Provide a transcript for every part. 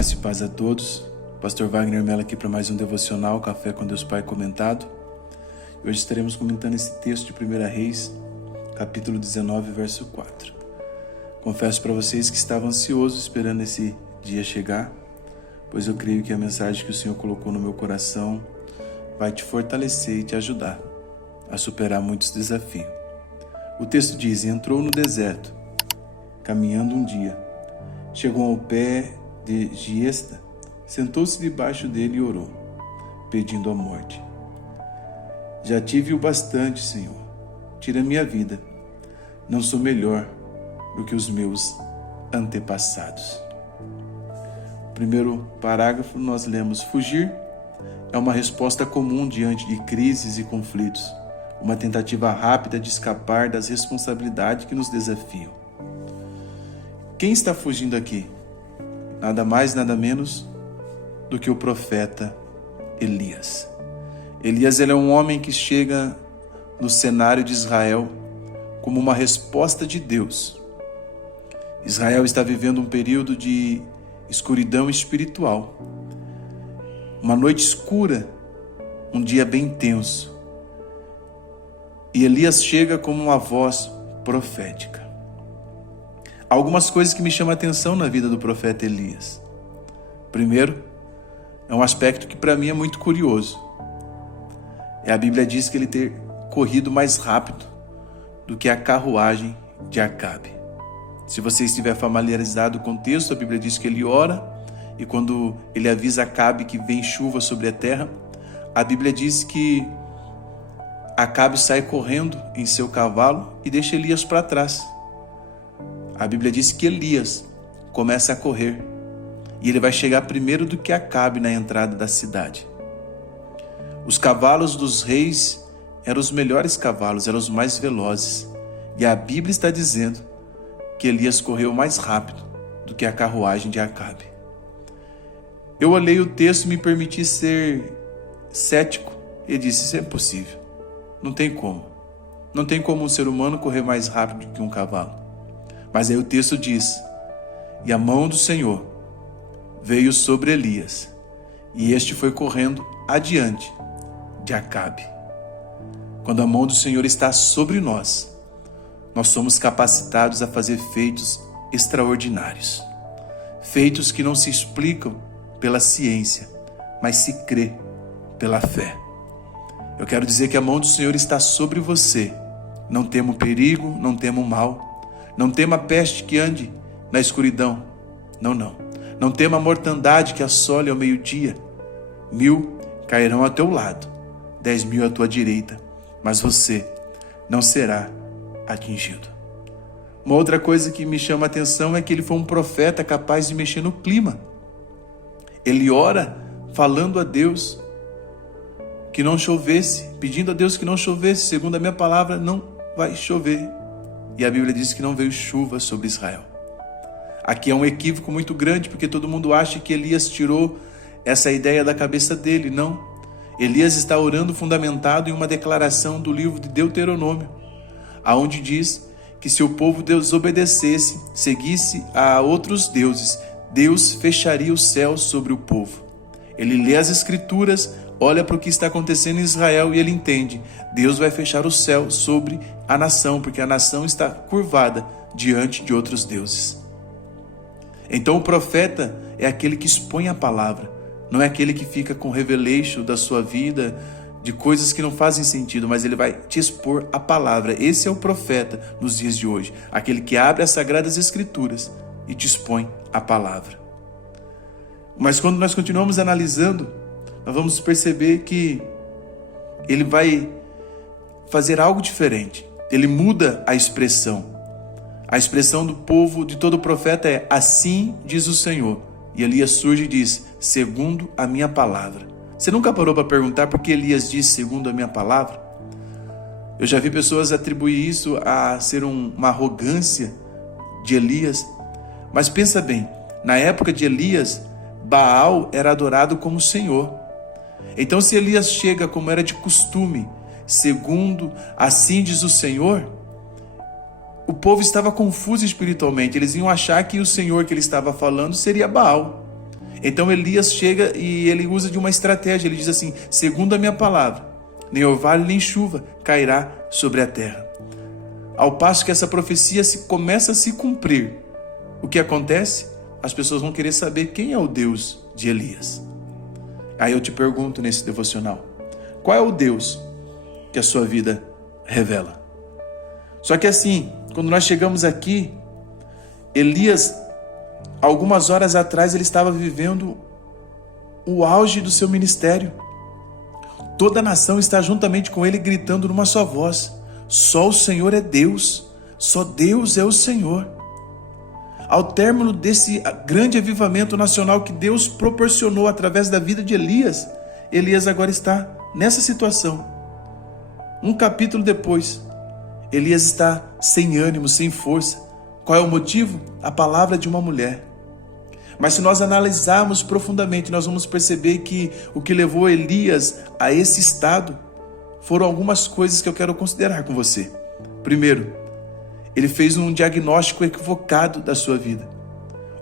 Graça e paz a todos. Pastor Wagner Mello aqui para mais um devocional Café com Deus Pai comentado. Hoje estaremos comentando esse texto de 1 Reis, capítulo 19, verso 4. Confesso para vocês que estava ansioso esperando esse dia chegar, pois eu creio que a mensagem que o Senhor colocou no meu coração vai te fortalecer e te ajudar a superar muitos desafios. O texto diz: entrou no deserto, caminhando um dia, chegou ao pé de Giesta, sentou-se debaixo dele e orou, pedindo a morte. Já tive o bastante, Senhor, tira minha vida, não sou melhor do que os meus antepassados. Primeiro parágrafo nós lemos: fugir é uma resposta comum diante de crises e conflitos, uma tentativa rápida de escapar das responsabilidades que nos desafiam. Quem está fugindo aqui? Nada mais, nada menos do que o profeta Elias. Elias ele é um homem que chega no cenário de Israel como uma resposta de Deus. Israel está vivendo um período de escuridão espiritual, uma noite escura, um dia bem tenso. E Elias chega como uma voz profética. Há algumas coisas que me chamam a atenção na vida do profeta Elias. Primeiro, é um aspecto que para mim é muito curioso. A Bíblia diz que ele ter corrido mais rápido do que a carruagem de Acabe. Se você estiver familiarizado com o texto, a Bíblia diz que ele ora, e quando ele avisa Acabe que vem chuva sobre a terra, a Bíblia diz que Acabe sai correndo em seu cavalo e deixa Elias para trás. A Bíblia diz que Elias começa a correr e ele vai chegar primeiro do que Acabe na entrada da cidade. Os cavalos dos reis eram os melhores cavalos, eram os mais velozes. E a Bíblia está dizendo que Elias correu mais rápido do que a carruagem de Acabe. Eu olhei o texto e me permiti ser cético e disse: isso é impossível. Não tem como. Não tem como um ser humano correr mais rápido que um cavalo. Mas aí o texto diz: e a mão do Senhor veio sobre Elias, e este foi correndo adiante de Acabe. Quando a mão do Senhor está sobre nós, nós somos capacitados a fazer feitos extraordinários. Feitos que não se explicam pela ciência, mas se crê pela fé. Eu quero dizer que a mão do Senhor está sobre você. Não tema o perigo, não tema o mal. Não tema a peste que ande na escuridão. Não. Não tema a mortandade que assole ao meio-dia. 1000 cairão ao teu lado, 10.000 à tua direita, mas você não será atingido. Uma outra coisa que me chama a atenção é que ele foi um profeta capaz de mexer no clima. Ele ora falando a Deus que não chovesse, pedindo a Deus que não chovesse. Segundo a minha palavra, não vai chover. E a Bíblia diz que não veio chuva sobre Israel. Aqui é um equívoco muito grande, porque todo mundo acha que Elias tirou essa ideia da cabeça dele. Não. Elias está orando fundamentado em uma declaração do livro de Deuteronômio, aonde diz que se o povo desobedecesse, seguisse a outros deuses, Deus fecharia o céu sobre o povo. Ele lê as escrituras, olha para o que está acontecendo em Israel e ele entende: Deus vai fechar o céu sobre a nação, porque a nação está curvada diante de outros deuses. Então o profeta é aquele que expõe a palavra, não é aquele que fica com revelation da sua vida, de coisas que não fazem sentido, mas ele vai te expor a palavra. Esse é o profeta nos dias de hoje, aquele que abre as sagradas escrituras e te expõe a palavra. Mas quando nós continuamos analisando, nós vamos perceber que ele vai fazer algo diferente. Ele muda a expressão. A expressão do povo, de todo profeta é: assim diz o Senhor. E Elias surge e diz: segundo a minha palavra. Você nunca parou para perguntar por que Elias diz segundo a minha palavra? Eu já vi pessoas atribuir isso a ser uma arrogância de Elias. Mas pensa bem, na época de Elias, Baal era adorado como Senhor. Então se Elias chega como era de costume, segundo assim diz o Senhor, o povo estava confuso espiritualmente. Eles iam achar que o Senhor que ele estava falando seria Baal. Então Elias chega e ele usa de uma estratégia. Ele diz assim: segundo a minha palavra, nem orvalho nem chuva cairá sobre a terra. Ao passo que essa profecia começa a se cumprir, o que acontece? As pessoas vão querer saber quem é o Deus de Elias. Aí eu te pergunto nesse devocional: qual é o Deus que a sua vida revela? Só que assim, quando nós chegamos aqui, Elias, algumas horas atrás, ele estava vivendo o auge do seu ministério. Toda a nação está juntamente com ele gritando numa só voz: só o Senhor é Deus, só Deus é o Senhor. Ao término desse grande avivamento nacional que Deus proporcionou através da vida de Elias, Elias agora está nessa situação. Um capítulo depois, Elias está sem ânimo, sem força. Qual é o motivo? A palavra de uma mulher. Mas se nós analisarmos profundamente, nós vamos perceber que o que levou Elias a esse estado foram algumas coisas que eu quero considerar com você. Primeiro, ele fez um diagnóstico equivocado da sua vida.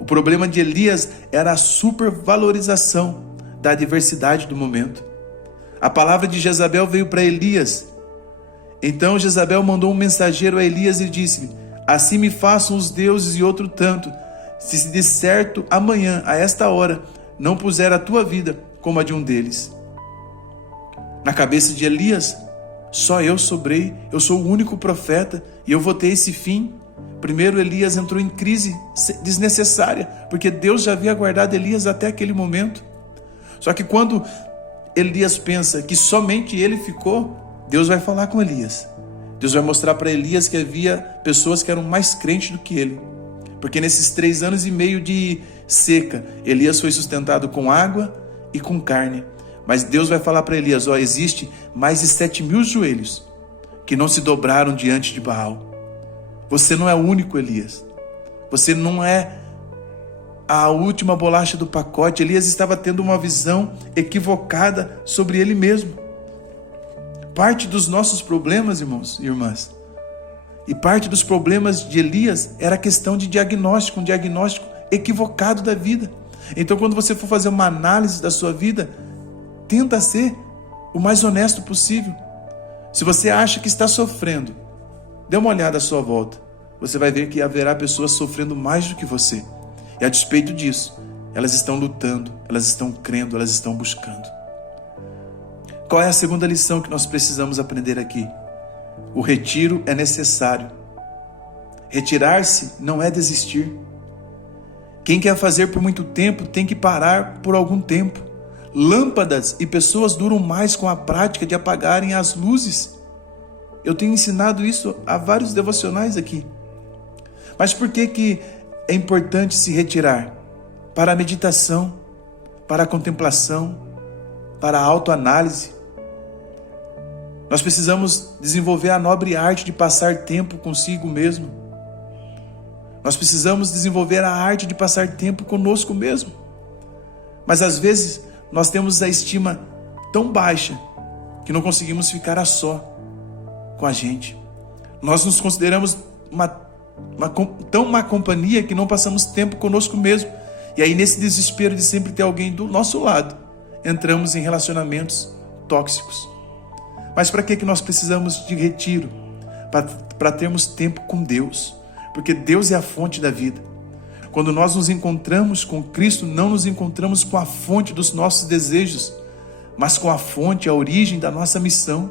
O problema de Elias era a supervalorização da adversidade do momento. A palavra de Jezabel veio para Elias. Então Jezabel mandou um mensageiro a Elias e disse: assim me façam os deuses e outro tanto, se de certo amanhã, a esta hora, não puser a tua vida como a de um deles. Na cabeça de Elias, só eu sobrei, eu sou o único profeta e eu vou ter esse fim. Primeiro, Elias entrou em crise desnecessária, porque Deus já havia guardado Elias até aquele momento. Só que quando Elias pensa que somente ele ficou, Deus vai falar com Elias. Deus vai mostrar para Elias que havia pessoas que eram mais crentes do que ele. Porque nesses 3 anos e meio de seca, Elias foi sustentado com água e com carne. Mas Deus vai falar para Elias: existe mais de 7.000 joelhos que não se dobraram diante de Baal. Você não é o único, Elias. Você não é a última bolacha do pacote. Elias estava tendo uma visão equivocada sobre ele mesmo. Parte dos nossos problemas, irmãos e irmãs, e parte dos problemas de Elias era a questão de diagnóstico, um diagnóstico equivocado da vida. Então, quando você for fazer uma análise da sua vida, tenta ser o mais honesto possível. Se você acha que está sofrendo, dê uma olhada à sua volta. Você vai ver que haverá pessoas sofrendo mais do que você. E a despeito disso, elas estão lutando, elas estão crendo, elas estão buscando. Qual é a segunda lição que nós precisamos aprender aqui? O retiro é necessário. Retirar-se não é desistir. Quem quer fazer por muito tempo tem que parar por algum tempo. Lâmpadas e pessoas duram mais com a prática de apagarem as luzes. Eu tenho ensinado isso a vários devocionais aqui. Mas por que é importante se retirar? Para a meditação, para a contemplação, para a autoanálise. Nós precisamos desenvolver a nobre arte de passar tempo consigo mesmo. Nós precisamos desenvolver a arte de passar tempo conosco mesmo. Mas às vezes nós temos a estima tão baixa que não conseguimos ficar a só com a gente. Nós nos consideramos tão má companhia que não passamos tempo conosco mesmo. E aí, nesse desespero de sempre ter alguém do nosso lado, entramos em relacionamentos tóxicos. Mas para que nós precisamos de retiro? Para termos tempo com Deus. Porque Deus é a fonte da vida. Quando nós nos encontramos com Cristo, não nos encontramos com a fonte dos nossos desejos, mas com a fonte, a origem da nossa missão.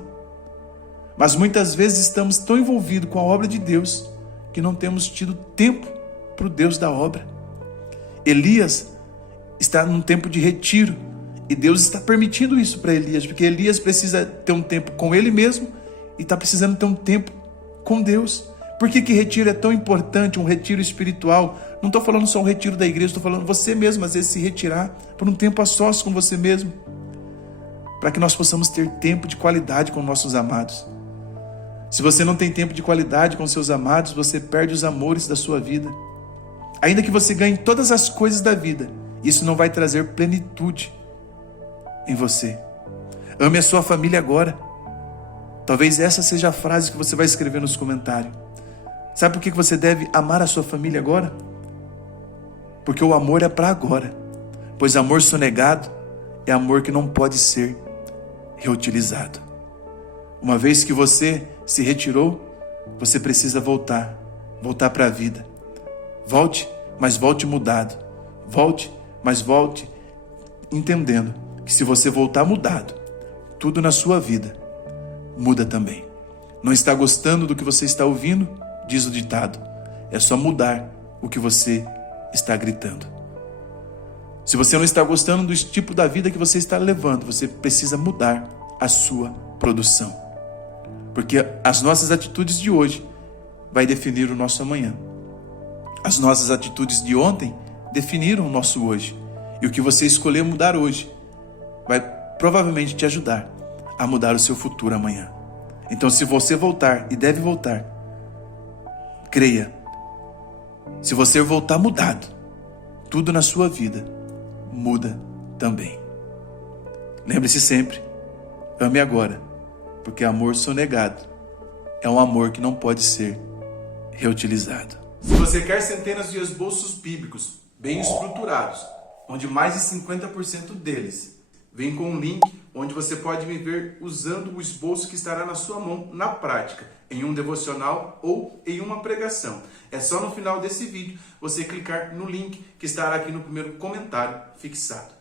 Mas muitas vezes estamos tão envolvidos com a obra de Deus que não temos tido tempo para o Deus da obra. Elias está num tempo de retiro e Deus está permitindo isso para Elias, porque Elias precisa ter um tempo com ele mesmo e está precisando ter um tempo com Deus. Por que retiro é tão importante, um retiro espiritual? Não estou falando só um retiro da igreja, estou falando você mesmo, às vezes se retirar por um tempo a sós com você mesmo, para que nós possamos ter tempo de qualidade com nossos amados. Se você não tem tempo de qualidade com seus amados, você perde os amores da sua vida. Ainda que você ganhe todas as coisas da vida, isso não vai trazer plenitude em você. Ame a sua família agora. Talvez essa seja a frase que você vai escrever nos comentários. Sabe por que você deve amar a sua família agora? Porque o amor é para agora. pois amor sonegado é amor que não pode ser reutilizado. Uma vez que você se retirou, você precisa voltar para a vida. Volte, mas volte mudado. Volte, mas volte entendendo que se você voltar mudado, tudo na sua vida muda também. Não está gostando do que você está ouvindo? Diz o ditado. É só mudar o que você está gritando. Se você não está gostando do tipo da vida que você está levando, você precisa mudar a sua produção. Porque as nossas atitudes de hoje vai definir o nosso amanhã. As nossas atitudes de ontem definiram o nosso hoje. E o que você escolher mudar hoje vai provavelmente te ajudar a mudar o seu futuro amanhã. Então, se você voltar, e deve voltar, creia, se você voltar mudado, tudo na sua vida muda também. Lembre-se sempre, ame agora, porque amor sonegado é um amor que não pode ser reutilizado. Se você quer centenas de esboços bíblicos bem estruturados, onde mais de 50% deles vem com um link onde você pode me ver usando o esboço que estará na sua mão na prática, em um devocional ou em uma pregação. É só no final desse vídeo você clicar no link que estará aqui no primeiro comentário fixado.